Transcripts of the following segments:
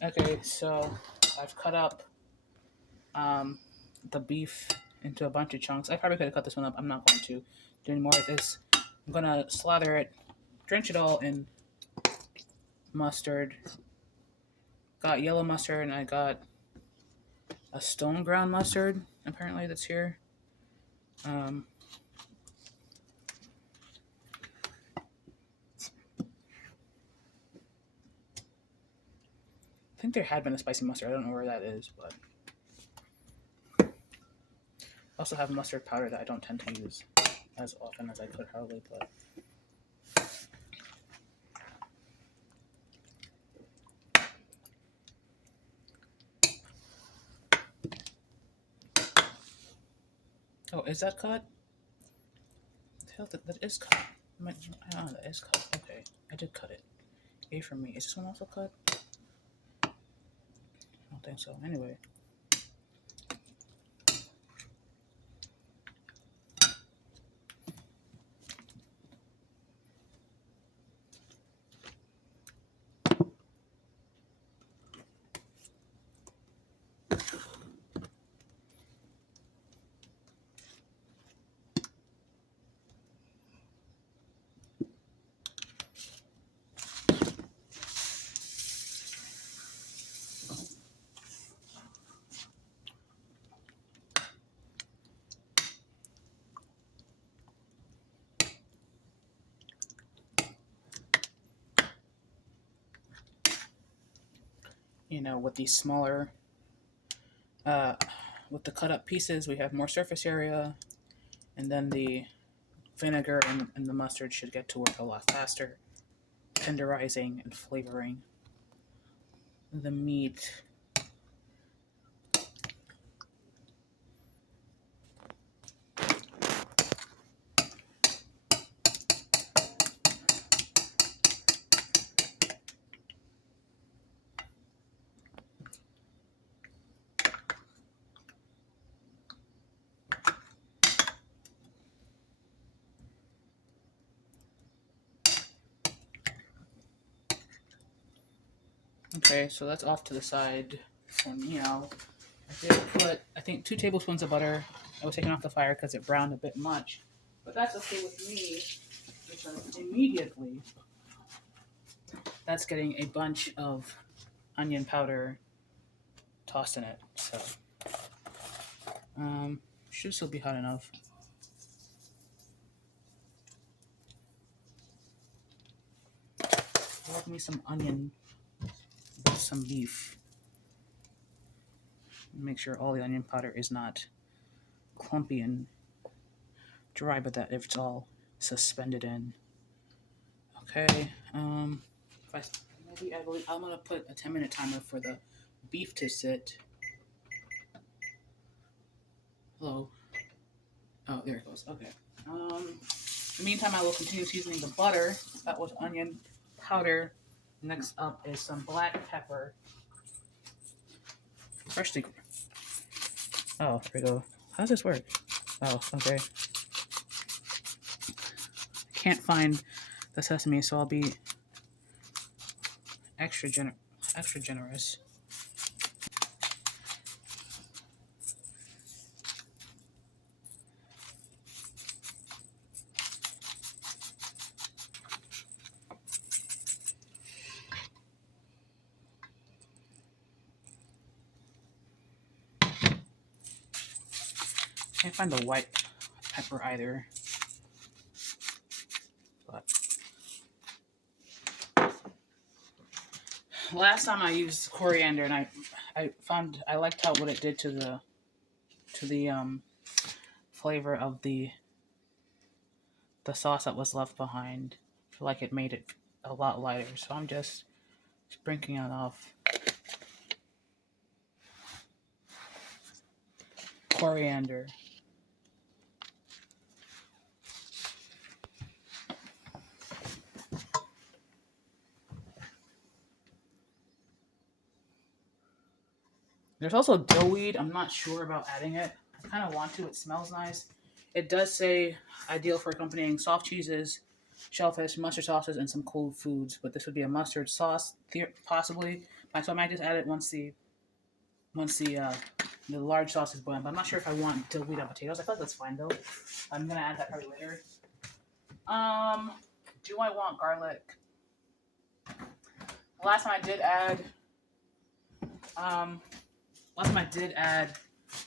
Okay, so I've cut up the beef into a bunch of chunks. I probably could have cut this one up. I'm not going to do any more of this. I'm gonna slather it, drench it all in mustard. Got yellow mustard and I got a stone ground mustard. Apparently, that's here. Um, I think there had been a spicy mustard. I don't know where that is, but I also have mustard powder that I don't tend to use as often as I could probably. But oh, is that cut? Hell, that is cut. Oh, that is cut. Okay, I did cut it. A for me. Is this one also cut? I don't think so. Anyway. With these smaller, uh, with the cut up pieces, we have more surface area, and then the vinegar and the mustard should get to work a lot faster, tenderizing and flavoring the meat. Okay, so that's off to the side for now. I did put, I think, 2 tablespoons of butter. I was taking off the fire because it browned a bit much, but that's okay with me because immediately that's getting a bunch of onion powder tossed in it. So, should still be hot enough. Love me some onion with some beef. Make sure all the onion powder is not clumpy and dry, but that if it's all suspended in. Okay. If I maybe I believe I'm gonna put a 10-minute timer for the beef to sit. Hello. Oh, there it goes. Okay. In the meantime, I will continue seasoning the butter. That was onion powder. Next up is some black pepper. Freshly. Oh, there we go. How does this work? Oh, okay. Can't find the sesame, so I'll be extra generous. Can't find the white pepper either. But last time I used coriander, and I found I liked what it did to the flavor of the sauce that was left behind. I feel like it made it a lot lighter, so I'm just sprinkling it off. Coriander. There's also dillweed. I'm not sure about adding it. I kind of want to. It smells nice. It does say ideal for accompanying soft cheeses, shellfish, mustard sauces, and some cold foods. But this would be a mustard sauce, possibly. So I might just add it once the large sauce is boiling. But I'm not sure if I want diluted potatoes. I thought that's fine though. I'm gonna add that probably later. Do I want garlic? Last time I did add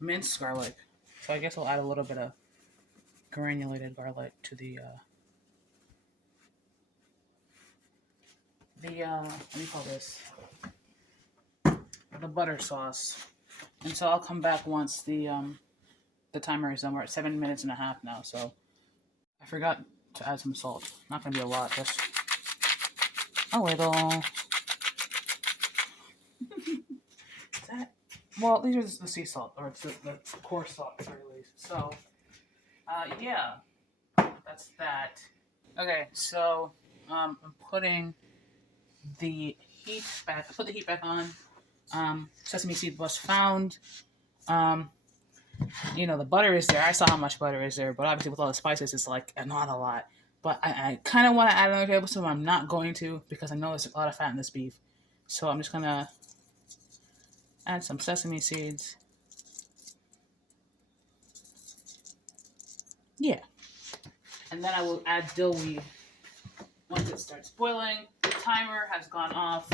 minced garlic, so I guess I'll add a little bit of granulated garlic to the what do you call this? The butter sauce. And so I'll come back once the timer is done. We're at 7 minutes and a half now, so I forgot to add some salt. Not gonna be a lot, just a little. Well, these are the sea salt, or it's the coarse salt, really. So, yeah, that's that. Okay, so I'm putting the heat back. I put the heat back on. Sesame seed was found. The butter is there. I saw how much butter is there, but obviously with all the spices, it's like not a lot. But I kind of want to add another tablespoon. I'm not going to because I know there's a lot of fat in this beef. So I'm just gonna add some sesame seeds. Yeah. And then I will add dill weed once it starts boiling. The timer has gone off.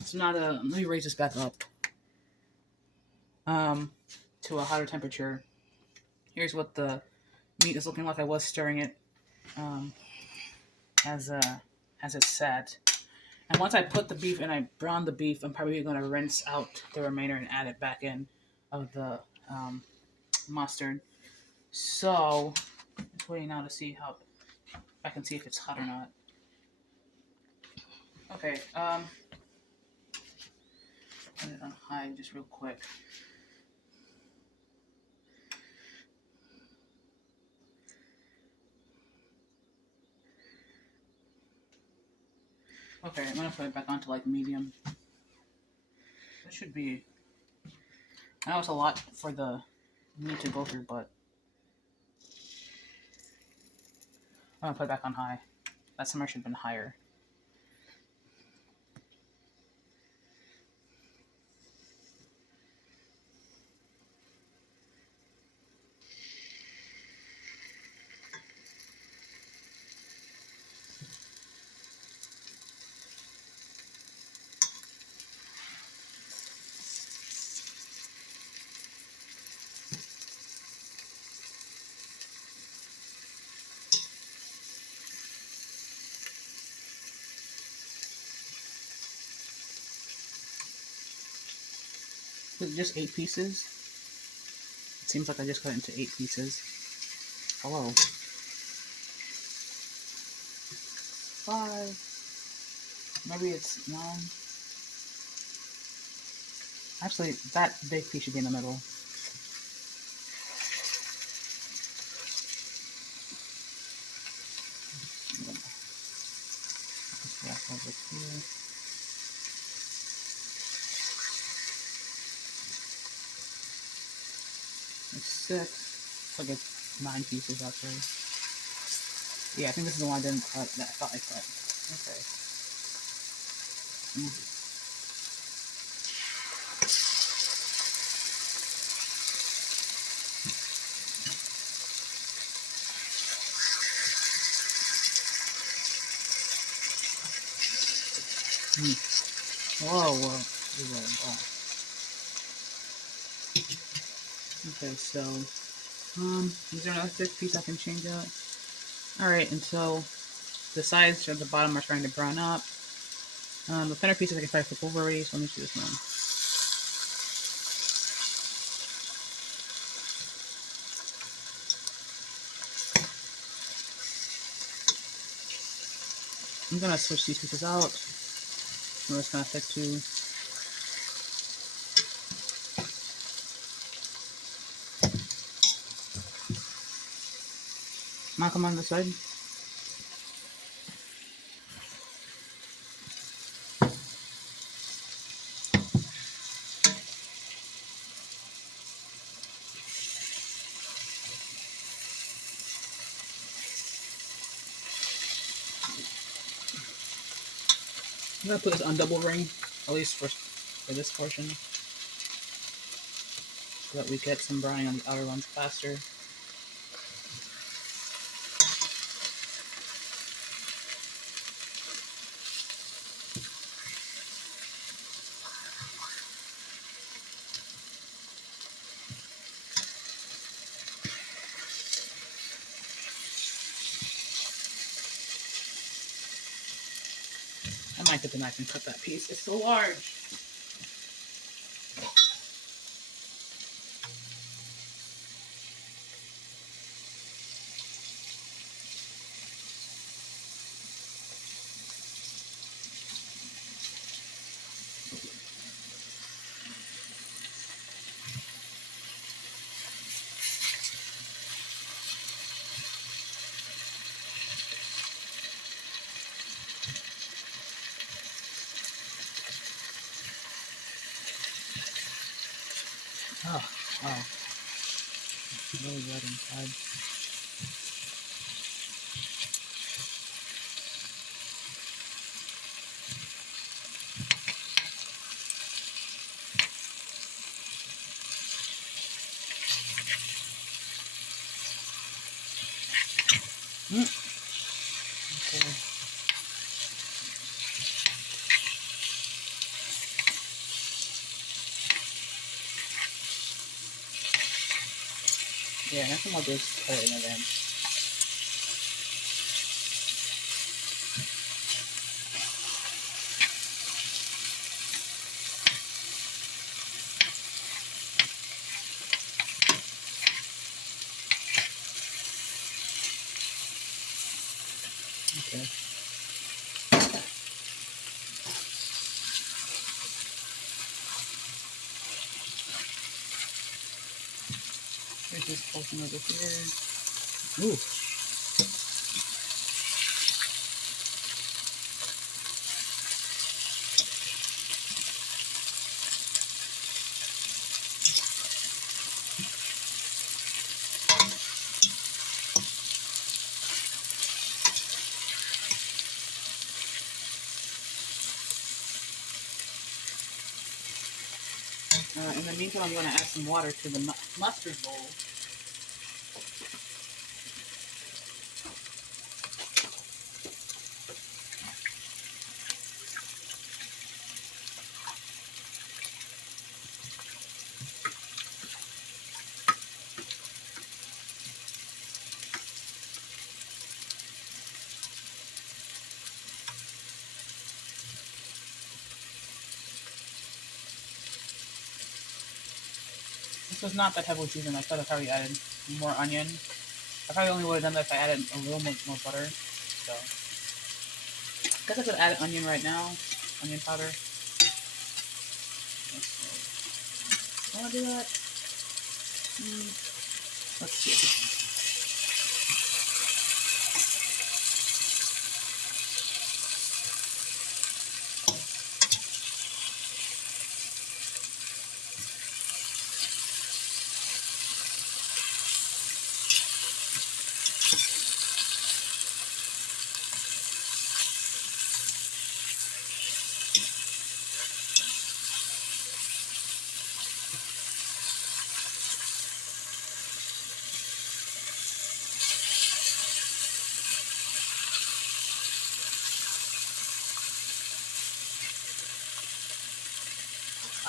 So now let me raise this back up to a hotter temperature. Here's what the meat is looking like. I was stirring it as it sat. And once I put the beef and I brown the beef, I'm probably going to rinse out the remainder and add it back in of the mustard. So, just waiting now to see how I can see if it's hot or not. Okay, put it on high just real quick. Okay, I'm gonna put it back onto like medium. It should be. I know it's a lot for the meat to go through, but I'm gonna put it back on high. That summer should have been higher. Is it just 8 pieces? It seems like I just cut it into 8 pieces. Hello. 5. Maybe it's 9. Actually, that big piece should be in the middle. Back over here. It's 6. So I get 9 pieces actually. Yeah, I think this is the one I didn't cut that I thought I cut. Okay. Whoa. Okay, so is there another 5th piece I can change out? Alright, and so the sides of the bottom are starting to brown up. The thinner pieces I can try to flip over already, so let me do this one. I'm gonna switch these pieces out. I'm just gonna stick to knock them on the side. I'm gonna put this on double ring, at least for this portion, so that we get some browning on the outer ones faster. I might get the knife and cut that piece. It's so large. Oh, wow. It's really red inside. Okay. Yeah, I think I'll just cut it in advance. Okay. Here's this portion over here. Ooh. In the meantime, I'm going to add some water to the mustard bowl. This was not that heavily seasoned. I could have probably added more onion. I probably only would have done that if I added a little more butter. So, I guess I could add onion right now. Onion powder. I want to do that. Let's see.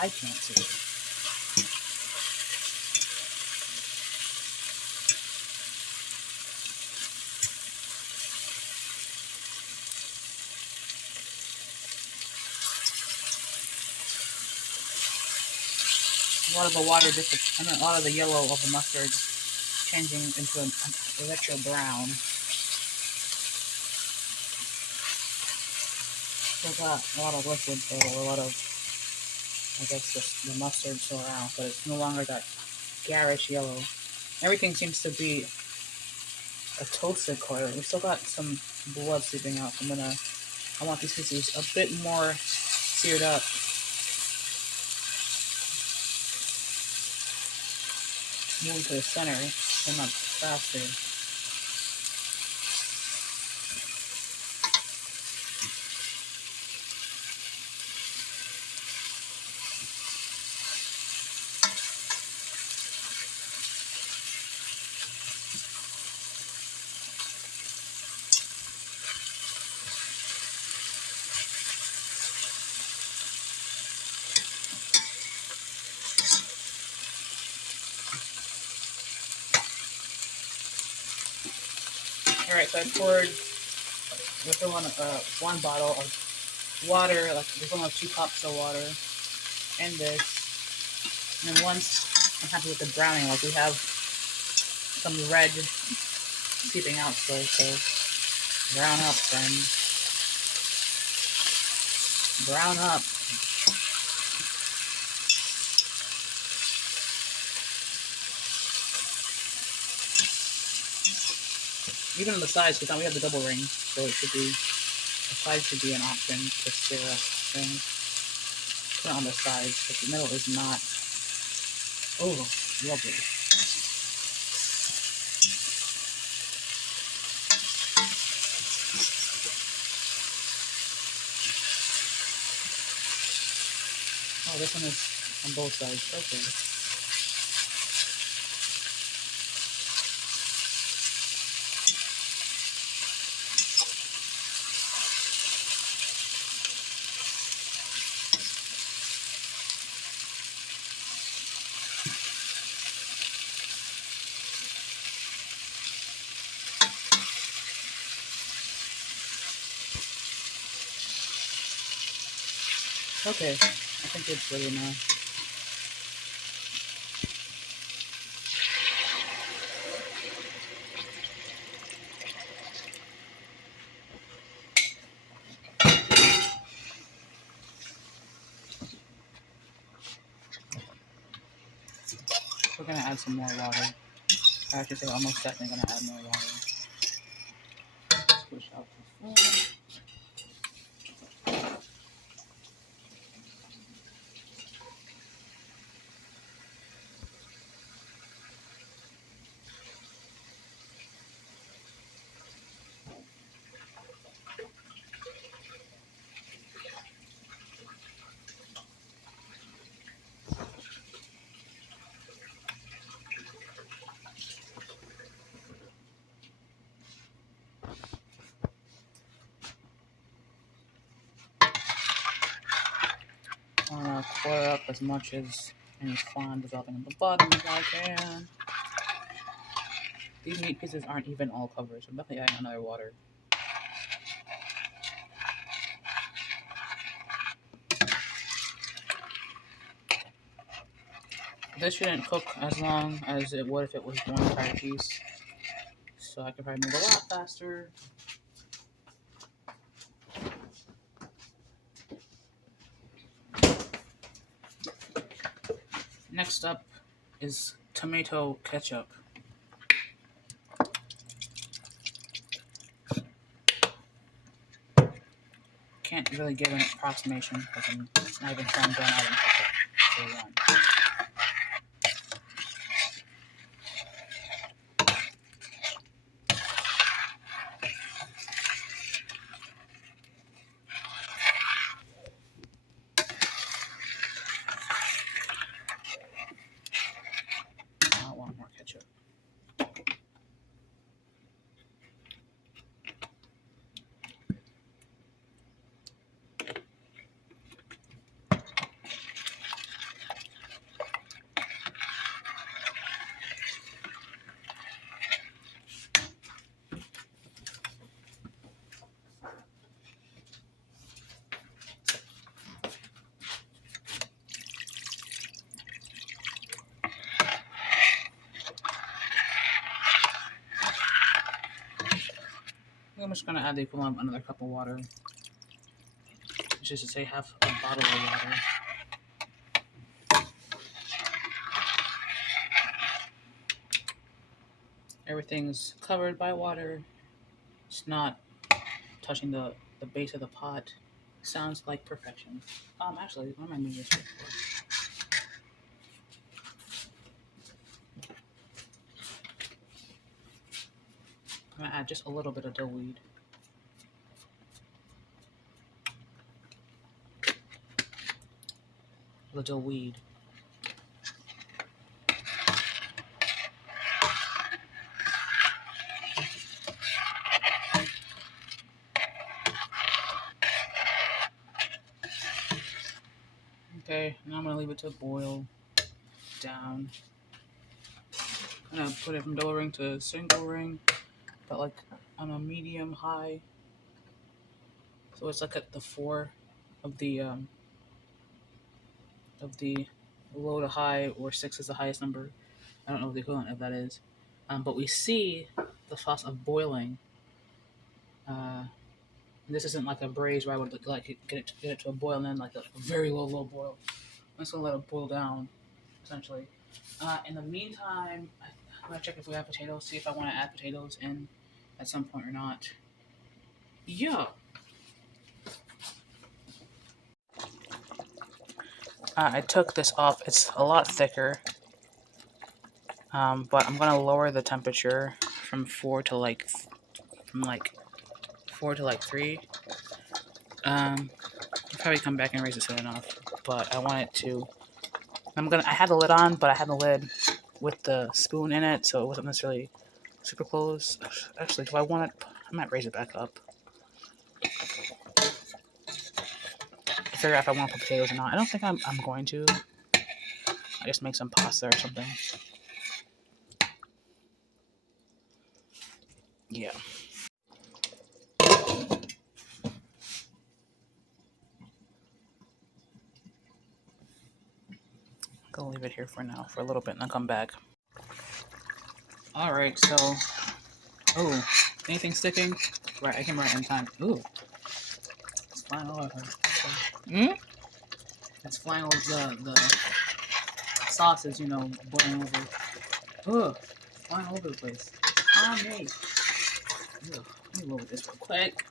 I can't see it. A lot of the water, a lot of the yellow of the mustard changing into an retro brown. Still got a lot of liquid, though, a lot of, I guess, the mustard still around, but it's no longer that garish yellow. Everything seems to be a toasted color. We still got some blood seeping out. I want these pieces a bit more seared up. Move to the center, so much faster. Alright, so I poured one bottle of water, like there's only 2 cups of water in this. And then once I'm happy with the browning, like we have some red seeping out still, so brown up, friends. Brown up. Even on the sides, because now we have the double ring, so it should be, the sides should be an option to stir up things. Put it on the sides, because the middle is not. Oh, lovely. Oh, this one is on both sides. Okay. Okay, I think it's ready now. We're gonna add some more water. I should say we're almost definitely gonna add more water. Squish out the floor. I'm gonna pour up as much as any flan developing at the bottom as I can. These meat pieces aren't even all covered, so I'm definitely adding another water. This shouldn't cook as long as it would if it was one entire piece, so I could probably move a lot faster. Next up is tomato ketchup. Can't really give an approximation because I'm not even trying to out in ketchup for one. I want more ketchup. I'm just gonna add the equivalent of another cup of water. Just to say half a bottle of water. Everything's covered by water. It's not touching the base of the pot. Sounds like perfection. Actually, what am I doing this for? I'm gonna add just a little bit of dill weed. Little weed. Okay, now I'm gonna leave it to boil down. I'm gonna put it from double ring to single ring. but like on a medium high. So it's like at the 4 of the low to high, or 6 is the highest number. I don't know what the equivalent of that is. But we see the sauce of boiling. This isn't like a braise where I would like get it to a boil and then like a very low boil. I'm just gonna let it boil down, essentially. In the meantime, I'm gonna check if we have potatoes, see if I want to add potatoes in at some point or not. Yeah. I took this off. It's a lot thicker, but I'm gonna lower the temperature from 4 to like 3. I'll probably come back and raise it soon enough, but I want it to. I had the lid on, but I had the lid with the spoon in it, so it wasn't necessarily super close. Actually, do I want it? I might raise it back up. Figure out if I want to put potatoes or not. I don't think I'm going to. I just make some pasta or something. Yeah. I'm gonna leave it here for now, for a little bit, and then come back. All right, so, anything sticking? Right, I came right in time. Ooh, it's flying all over. It's flying over the sauces, boiling over. Ugh, flying all over the place. On me. Ugh, let me lower this real quick.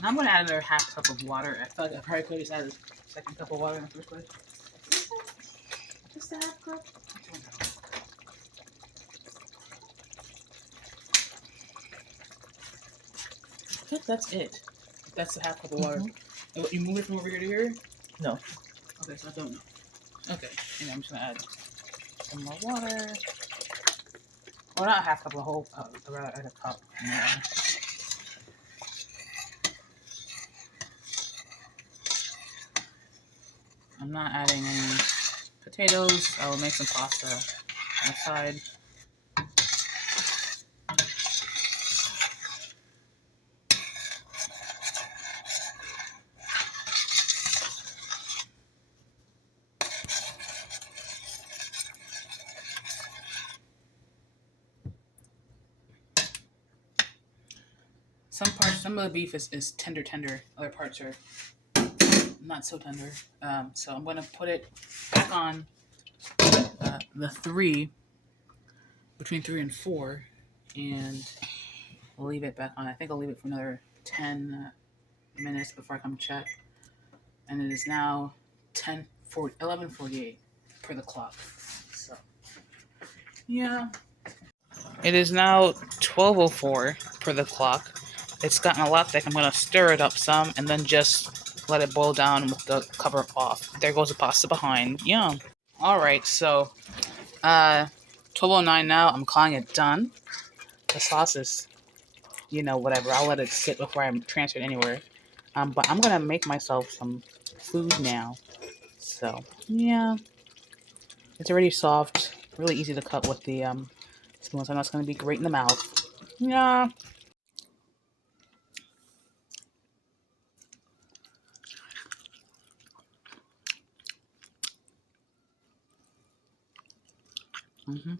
Now I'm gonna add another half cup of water. I feel like I probably could have just added a second cup of water in the first place. Just a half cup? I think that's it. That's the half cup of water. Mm-hmm. You move it from over here to here? No. Okay, so I don't know. Okay, and I'm just gonna add some more water. Well, not a half cup, a whole cup. I'd rather add a cup. Yeah. I'm not adding any potatoes. I will make some pasta on the side. Some of the beef is tender. Other parts are not so tender. So I'm gonna put it back on the 3, between 3 and 4, and leave it back on. I think I'll leave it for another 10 minutes before I come check. And it is now 11:48 per the clock. So yeah. It is now 12:04 per the clock. It's gotten a lot thick. I'm gonna stir it up some and then just let it boil down with the cover off. There goes the pasta behind. Yum. Alright, so 12:09 now. I'm calling it done. The sauce is, whatever. I'll let it sit before I transfer it anywhere. But I'm gonna make myself some food now. So yeah, it's already soft. Really easy to cut with the spoon. So I know it's gonna be great in the mouth. Yeah. Mm-hmm.